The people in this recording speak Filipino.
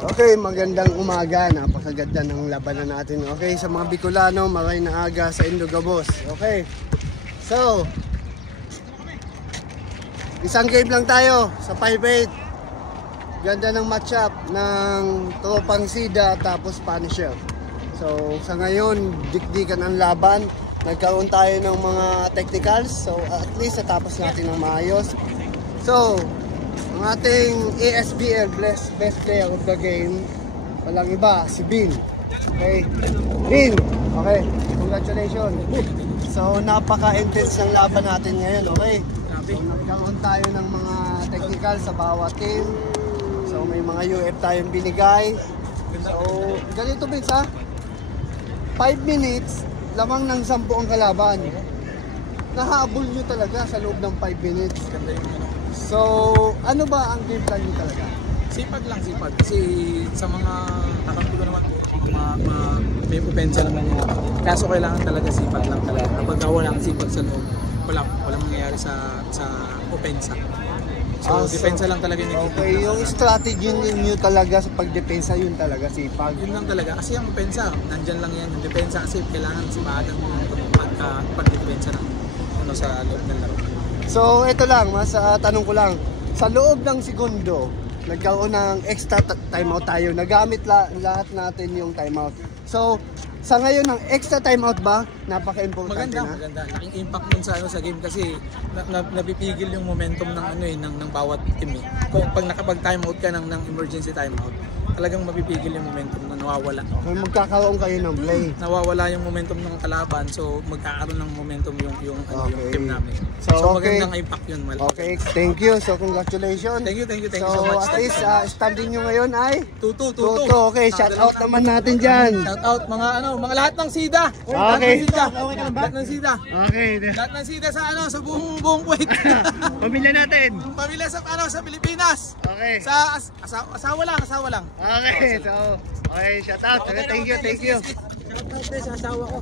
Okay, magandang umaga. Napakaganda ng labanan natin. Okay, sa mga Bicolano, maray na aga sa Indogabos. Okay. So, isang game lang tayo sa 5-8. Ganda ng matchup ng Tropang Sida tapos Punisher. So, sa ngayon, dikdikan ang laban. Nagkaroon tayo ng mga technicals. So, at least natapos natin ng maayos. So, ang ating ASBL best player of the game, walang iba, si Bin. Okay, Bin, okay, congratulations. So napaka-intense ng laban natin ngayon, okay. So nagkaroon tayo ng mga technical sa bawat team. So may mga UF tayong binigay. So ganito Bin, ha? 5 minutes, lamang ng 10 ang kalaban. Nahabol nyo talaga sa loob ng 5 minutes. So, ano ba ang game plan nyo talaga? Sipag lang, sipag. Kasi sa mga kakampi ko naman, may pupensya naman yan. Kaso kailangan talaga sipag lang talaga. Kapag walang sipag sa loob, walang mangyayari sa opensa. So, depensa lang talaga yung okay, yung strategy nyo talaga sa pagdepensa, yun talaga sipag. Yun lang talaga. Kasi ang opensa, nandyan lang yan. Yung depensa kasi kailangan sipagan mo yung pagdepensa ng sa loob ng laro. So, ito lang, tanong ko lang. Sa loob ng segundo, nagkaroon ng extra timeout tayo. Nagamit lahat natin yung timeout. So, sa ngayon, ang extra timeout ba? Napaka-importante na. Maganda. Laking impact nun sa game kasi napipigil yung momentum ng bawat team. Kung pag nakapag-timeout ka ng emergency timeout, talagang mapipigil yung momentum na nawawala. So, magkakaroon kayo ng play. Nawawala yung momentum ng kalaban, so magkakaroon ng momentum yung team namin. So okay. Magandang impact yun. Okay, thank you. So congratulations. Thank you so so much. At least standing nyo ngayon ay 2-2. Okay, shout out naman natin dyan. Shout out mga lahat ng SIDA. Okay. Lahat ng SIDA. Okay. Lahat ng SIDA sa buong Kuwait. Pamilya natin. Pamilya sa Pilipinas. Okay. Sa asawa lang. Okay, so okay, shout out. Thank you. Shout out sa asawa ko.